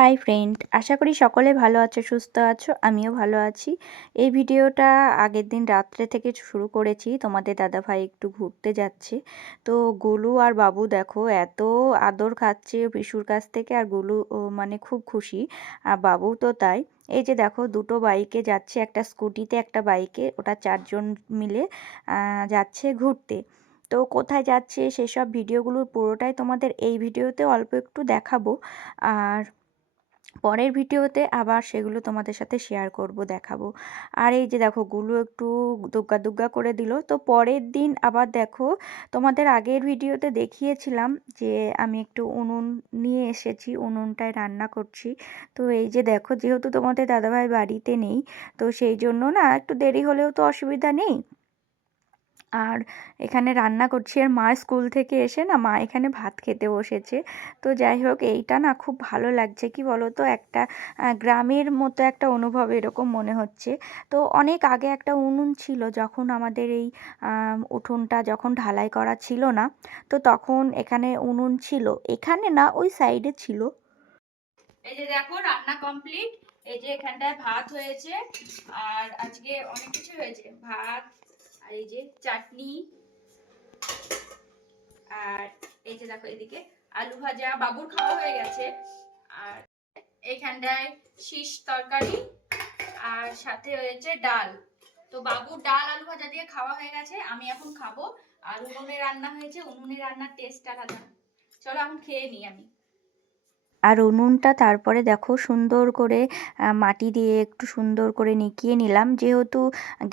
Hi friend আশা করি সকলে ভালো আছো, সুস্থ আছো, আমিও ভালো আছি। এই ভিডিওটা আগের দিন রাত্রে থেকে শুরু করেছি। তোমাদের দাদাভাই একটু ঘুরতে যাচ্ছে। তো গুলু আর বাবু দেখো, এত আদর খাচ্ছে পিসুর কাছ থেকে আর গুলু মানে খুব খুশি। আর বাবু তো তাই। এই যে দেখো, দুটো বাইকে যাচ্ছে, একটা স্কুটিতে, একটা বাইকে। ওটা চারজন মিলে যাচ্ছে ঘুরতে। তো কোথায় যাচ্ছে সেসব ভিডিওগুলোর পুরোটাই তোমাদের এই ভিডিওতে অল্প একটু দেখাবো। আর পরের ভিডিওতে আবার সেগুলো তোমাদের সাথে শেয়ার করব, দেখাবো। আর এই যে দেখো, গুলো একটু দুগ্গা দুগ্গা করে দিল। তো পরের দিন আবার দেখো, তোমাদের আগের ভিডিওতে দেখিয়েছিলাম যে আমি একটু উনুন নিয়ে এসেছি, উনুনটায় রান্না করছি। তো এই যে দেখো, যেহেতু তোমাদের দাদাভাই বাড়িতে নেই, তো সেই জন্য না একটু দেরি হলেও তো অসুবিধা নেই। আর এখানে রান্না করছি। আর মা স্কুল থেকে এসে না মা এখানে ভাত খেতে বসেছে। তো যাই হোক, এইটা না খুব ভালো লাগছে। কি বলো তো একটা গ্রামের মতো একটা অনুভব এরকম মনে হচ্ছে। তো অনেক আগে একটা উনুন ছিল যখন আমাদের এই উঠোনটা যখন ঢালাই করা ছিল না, তো তখন এখানে উনুন ছিল। এখানে না ওই সাইডে ছিল। এই যে দেখো, রান্না কমপ্লিট। এই যে এখানটায় ভাত হয়েছে। আর আজকে অনেক কিছু হয়েছে। ভাত আর এই যে চাটনি, আর এই যে দেখো এদিকে আলু ভাজা, বাবুর খাওয়া হয়ে গেছে। আর এইখানটায় শীষ তরকারি, আর সাথে হয়েছে ডাল। তো বাবুর ডাল, আলু ভাজা দিয়ে খাওয়া হয়ে গেছে, আমি এখন খাব। আর উনুনে রান্না হয়েছে, উনুনে রান্নার টেস্ট আলাদা। চলো এখন খেয়ে নিই আমি। আর উনুনটা তারপরে দেখো সুন্দর করে মাটি দিয়ে একটু সুন্দর করে নিকিয়ে নিলাম। যেহেতু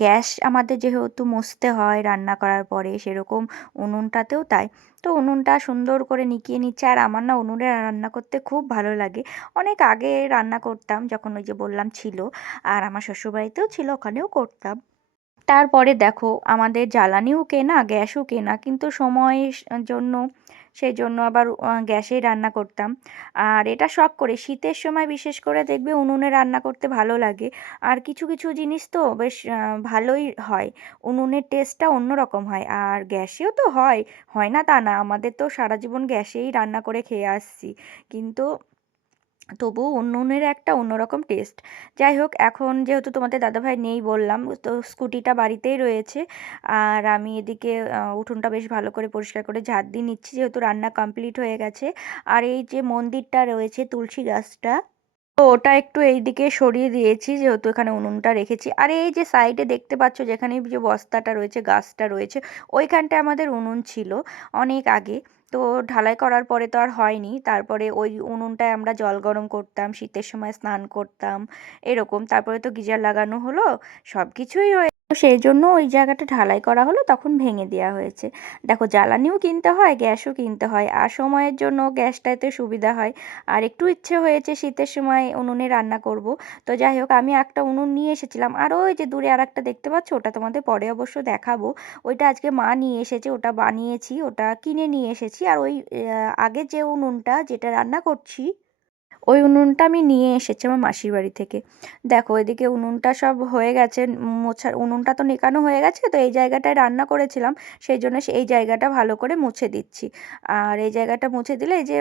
গ্যাস আমাদের যেহেতু মুছতে হয় রান্না করার পরে সেরকম উনুনটাতেও তাই। তো উনুনটা সুন্দর করে নিকিয়ে নিচ্ছে আর আমার না উনুনে রান্না করতে খুব ভালো লাগে। অনেক আগে রান্না করতাম যখন ওই যে বললাম ছিল আর আমার শ্বশুরবাড়িতেও ছিল ওখানেও করতাম। তারপরে দেখো আমাদের জ্বালানিও কেনা, গ্যাসও কেনা, কিন্তু সময়ের জন্য সেই জন্য আবার গ্যাসেই রান্না করতাম। আর এটা শখ করে শীতের সময় বিশেষ করে দেখবে উনুনে রান্না করতে ভালো লাগে। আর কিছু কিছু জিনিস তো বেশ ভালোই হয়। উনুনের টেস্টটা অন্যরকম হয়। আর গ্যাসেও তো হয় হয় না তা না। আমাদের তো সারা জীবন গ্যাসেই রান্না করে খেয়ে আসছি। কিন্তু তবুও উনুনের একটা অন্যরকম টেস্ট যাই হোক, এখন যেহেতু তোমাদের দাদাভাই নেই বললাম, তো স্কুটিটা বাড়িতেই রয়েছে। আর আমি এদিকে উঠোনটা বেশ ভালো করে পরিষ্কার করে ঝাঁট দিয়ে নিচ্ছি, যেহেতু রান্না কমপ্লিট হয়ে গেছে। আর এই যে মন্দিরটা রয়েছে, তুলসী গাছটা, তো ওটা একটু এই দিকে সরিয়ে দিয়েছি, যেহেতু এখানে উনুনটা রেখেছি। আর এই যে সাইডে দেখতে পাচ্ছ, যেখানে যে বস্তাটা রয়েছে, গাছটা রয়েছে, ওইখানটায় আমাদের উনুন ছিল অনেক আগে। তো ঢালাই করার পরে তো আর হয়নি। তারপরে ওই উনুনটায় আমরা জল গরম করতাম, শীতের সময় স্নান করতাম, এরকম। তারপরে তো গিজার লাগানো হলো সব কিছুই তো সেই জন্য ওই জায়গাটা ঢালাই করা হলো, তখন ভেঙে দেওয়া হয়েছে। দেখো, জ্বালানিও কিনতে হয়, গ্যাসও কিনতে হয়, আর সময়ের জন্য গ্যাসটাতে সুবিধা হয়। আর একটু ইচ্ছে হয়েছে শীতের সময় উনুনে রান্না করব। তো যাই হোক, আমি একটা উনুন নিয়ে এসেছিলাম। আর ওই যে দূরে আর একটা দেখতে পাচ্ছ, ওটা তোমাদের পরে অবশ্য দেখাবো। ওইটা আজকে মা নিয়ে এসেছে, ওটা বানিয়েছি, ওটা কিনে নিয়ে এসেছি। আর ওই আগে যে উনুনটা যেটা রান্না করছি, ওই উনুনটা আমি নিয়ে এসেছি আমার মাসির বাড়ি থেকে। দেখো এদিকে উনুনটা সব হয়ে গেছে, মোছা, উনুনটা তো নেকানো হয়ে গেছে, তো এই জায়গাটায় রান্না করেছিলাম, সেই জন্য এই জায়গাটা ভালো করে মুছে দিচ্ছি। আর এই জায়গাটা মুছে দিলে এই যে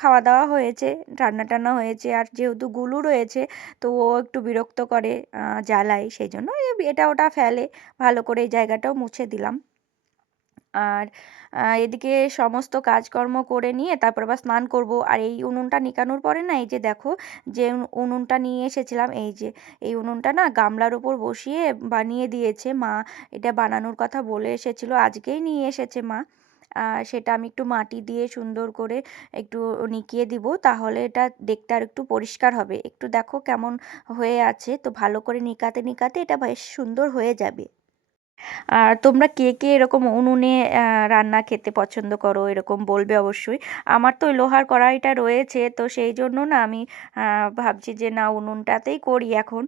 খাওয়া দাওয়া হয়েছে রান্না টান্না হয়েছে, আর যেহেতু গুলু রয়েছে, তো ও একটু বিরক্ত করে জ্বালায়, সেই জন্য এটা ওটা ফেলে, ভালো করে এই জায়গাটাও মুছে দিলাম। আর এদিকে সমস্ত কাজকর্ম করে নিয়ে তারপর আবার স্নান করব। আর এই উনুনটা নিকানোর পরে না, এই যে দেখো, যে উনুনটা নিয়ে এসেছিলাম, এই যে, এই উনুনটা না গামলার ওপর বসিয়ে বানিয়ে দিয়েছে মা। এটা বানানোর কথা বলে এসেছিল, আজকেই নিয়ে এসেছে মা। সেটা আমি একটু মাটি দিয়ে সুন্দর করে একটু নিকিয়ে দিব, তাহলে এটা দেখতে আর একটু পরিষ্কার হবে। একটু দেখো কেমন হয়ে আছে, তো ভালো করে নিকাতে নিকাতে এটা বেশ সুন্দর হয়ে যাবে। আর তোমরা কে কে এরকম উনুনে রান্না খেতে পছন্দ করো এরকম বলবে অবশ্যই। আমার তো লোহার কড়াইটা রয়েছে, তো সেই জন্য না আমি ভাবছি যে না উনুনটাতেই করি এখন।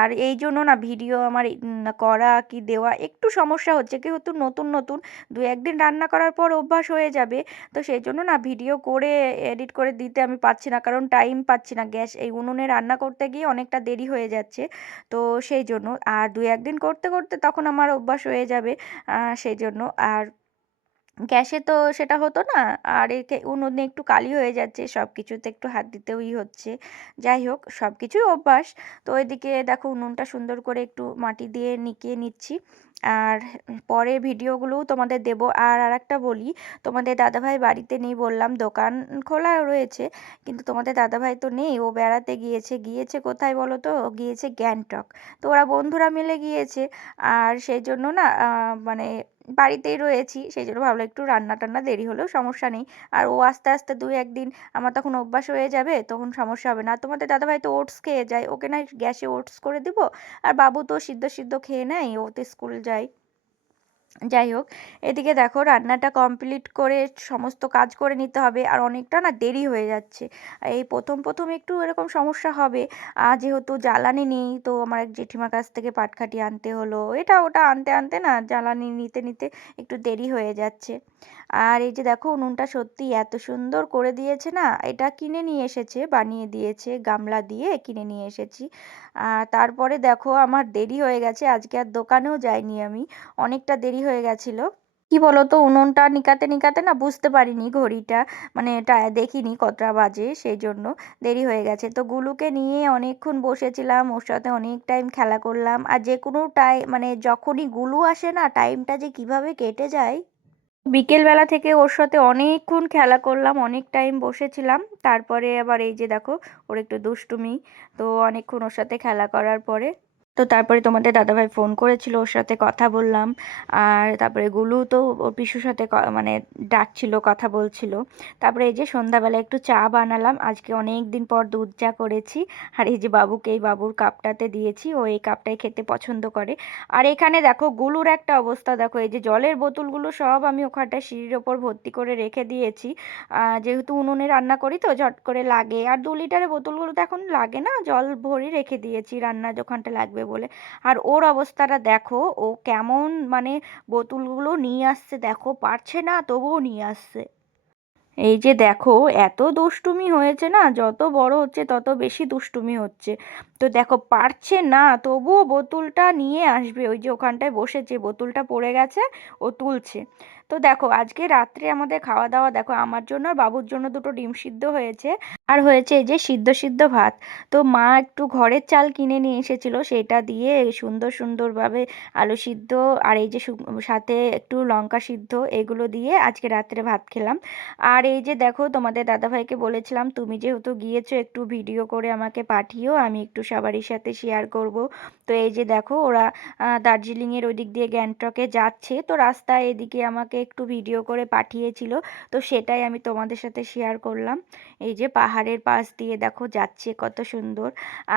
আর এই জন্য না ভিডিও আমার করা কি দেওয়া একটু সমস্যা হচ্ছে। যেহেতু নতুন নতুন দু একদিন রান্না করার পর অভ্যাস হয়ে যাবে। তো সেই জন্য না ভিডিও করে, এডিট করে দিতে আমি পাচ্ছি না। কারণ টাইম পাচ্ছি না গ্যাস। এই উনুনে রান্না করতে গিয়ে অনেকটা দেরি হয়ে যাচ্ছে। তো সেই জন্য আর দু একদিন করতে করতে তখন আমার অভ্যাস হয়ে যাবে। সেই জন্য আর গ্যাসে তো সেটা হতো না। আর একে উনুনে একটু কালি হয়ে যাচ্ছে সব কিছুতে একটু হাত দিতেই হচ্ছে। যাই হোক সব কিছুই অভ্যাস। তো এদিকে দেখো উনুনটা সুন্দর করে একটু মাটি দিয়ে নিকিয়ে নিচ্ছি। আর পরে ভিডিওগুলোও তোমাদের দেব। আর আর একটা বলি, তোমাদের দাদাভাই বাড়িতে নেই বললাম, দোকান খোলা রয়েছে, কিন্তু তোমাদের দাদাভাই তো নেই। ও বেড়াতে গিয়েছে। গিয়েছে কোথায় বলো তো? গিয়েছে গ্যাংটক। তো ওরা বন্ধুরা মিলে গিয়েছে। আর সেই জন্য না মানে বাড়িতেই রয়েছি, সেই জন্য ভাবলাম একটু রান্না টান্না দেরি হলেও সমস্যা নেই। আর ও আস্তে আস্তে দুই একদিন আমার তখন অভ্যাস হয়ে যাবে, তখন সমস্যা হবে না। তোমাদের দাদাভাই তো ওটস খেয়ে যায়, ওকে না গ্যাসে ওটস করে দিব? আর বাবু তো সিদ্ধ সিদ্ধ খেয়ে নেয়, ও তো স্কুল যায়। যাই হোক, এদিকে দেখো রান্নাটা কমপ্লিট করে সমস্ত কাজ করে নিতে হবে, আর অনেকটা না দেরি হয়ে যাচ্ছে। এই প্রথম প্রথম একটু এরকম সমস্যা হবে। আর যেহেতু জ্বালানি নেই, তো আমার এক জেঠিমার কাছ থেকে পাটকাঠি আনতে হলো। এটা ওটা আনতে আনতে না জ্বালানি নিতে নিতে একটু দেরি হয়ে যাচ্ছে। আর এই যে দেখো উনুনটা সত্যি এত সুন্দর করে দিয়েছে না, এটা কিনে নিয়ে এসেছে, বানিয়ে দিয়েছে, গামলা দিয়ে কিনে নিয়ে এসেছি। আর তারপরে দেখো আমার দেরি হয়ে গেছে, আজকে আর দোকানেও যাইনি আমি। অনেকটা দেরি হয়ে গেছিল। কি বলতো, উনুনটা নিকাতে নিকাতে না বুঝতে পারিনি ঘড়িটা মানে এটা দেখিনি কতটা বাজে, সেই জন্য দেরি হয়ে গেছে। তো গুলুকে নিয়ে অনেকক্ষণ বসেছিলাম, ওর সাথে অনেক টাইম খেলা করলাম। আর যে কোনো টাইম মানে যখনই গুলু আসে না টাইমটা যে কীভাবে কেটে যায়? বিকেলবেলা থেকে ওর সাথে অনেকক্ষণ খেলা করলাম, অনেক টাইম বসেছিলাম। তারপরে আবার এই যে দেখো, ওর একটু দুষ্টুমি, তো অনেকক্ষণ ওর সাথে খেলা করার পরে তো তারপরে তোমাদের দাদাভাই ফোন করেছিল, ওর সাথে কথা বললাম। আর তারপরে গুলু তো ওর পিসুর সাথে মানে ডাকছিল, কথা বলছিল। তারপরে এই যে সন্ধ্যাবেলা একটু চা বানালাম, আজকে অনেক দিন পর দুধ চা করেছি। আর এই যে বাবুকে, এই বাবুর কাপটাতে দিয়েছি, ও এই কাপটাই খেতে পছন্দ করে। আর এখানে দেখো গুলুর একটা অবস্থা, দেখো এই যে জলের বোতলগুলো সব আমি ওখানটায় সিঁড়ির ওপর ভর্তি করে রেখে দিয়েছি। যেহেতু উনুনে রান্না করি তো ঝট করে লাগে। আর দু লিটারের বোতলগুলো তো এখন লাগে না, জল ভরি রেখে দিয়েছি রান্না যখনটা লাগবে হবে বলে। আর ওর অবস্থাটা দেখো, ও কেমন মানে বোতলগুলো নিয়ে আসছে দেখো, পারছে না তবুও নিয়ে আসছে। এই যে দেখো, এত দুষ্টুমি হয়েছে না, যত বড় হচ্ছে তত বেশি দুষ্টুমি হচ্ছে। তো দেখো, পারছে না তবুও বোতলটা নিয়ে আসবে, ওই যে ওখানটায় বসেছে, বোতলটা পড়ে গেছে, ও তুলছে। তো দেখো, আজকে রাত্রে আমাদের খাওয়া দাওয়া দেখো, আমার জন্য বাবুর জন্য দুটো ডিম সিদ্ধ হয়েছে। আর হয়েছে এই যে সিদ্ধ সিদ্ধ ভাত। তো মা একটু ঘরের চাল কিনে নিয়ে এসেছিল, সেটা দিয়ে সুন্দর সুন্দরভাবে আলু সিদ্ধ আর এই যে সাথে একটু লঙ্কা সিদ্ধ এগুলো দিয়ে আজকে রাত্রে ভাত খেলাম। আর এই যে দেখো, তোমাদের দাদাভাইকে বলেছিলাম, তুমি যেহেতু গিয়েছো, একটু ভিডিও করে আমাকে পাঠিও, আমি একটু সবারই সাথে শেয়ার করব। তো এই যে দেখো, ওরা দার্জিলিংয়ের ওই দিক দিয়ে গ্যাংটকে যাচ্ছে। তো রাস্তায় এদিকে আমাকে একটু ভিডিও করে পাঠিয়েছিল। তো সেটাই আমি তোমাদের সাথে শেয়ার করলাম। এই যে পাহাড়ের পাশ দিয়ে দেখো যাচ্ছে কত সুন্দর।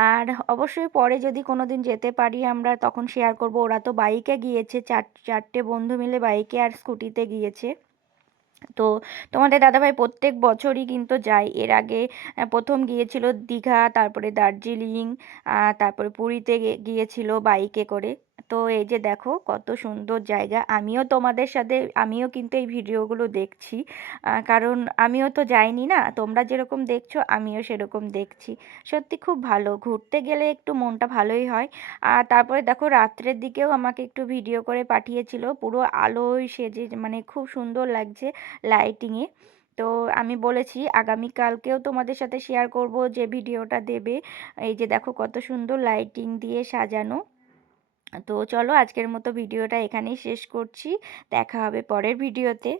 আর অবশ্যই পরে যদি কোনো দিন যেতে পারি আমরা তখন শেয়ার করব। ওরা তো বাইকে গিয়েছে, চার, চারটে বন্ধু মিলে বাইকে আর স্কুটিতে গিয়েছে। তো তোমাদের দাদাভাই প্রত্যেক বছরই কিন্তু যায়। এর আগে প্রথম গিয়েছিল দীঘা, তারপরে দার্জিলিং তারপরে পুরীতে গিয়েছিল বাইকে করে। তো এই যে দেখো কত সুন্দর জায়গা। আমিও তোমাদের সাথে, আমিও কিন্তু এই ভিডিওগুলো দেখছি। কারণ আমিও তো যাইনি না, তোমরা যেরকম দেখছ আমিও সেরকম দেখছি। সত্যি খুব ভালো, ঘুরতে গেলে একটু মনটা ভালোই হয়। আর তারপরে দেখো রাত্রের দিকেও আমাকে একটু ভিডিও করে পাঠিয়েছিল, পুরো আলোয় সেজে মানে খুব সুন্দর লাগছে লাইটিংয়ে। তো আমি বলেছি আগামীকালকেও তোমাদের সাথে শেয়ার করব যে ভিডিওটা দেবে। এই যে দেখো কত সুন্দর লাইটিং দিয়ে সাজানো। তো চলো আজকের মতো ভিডিওটা এখানেই শেষ করছি। দেখা হবে পরের ভিডিওতে।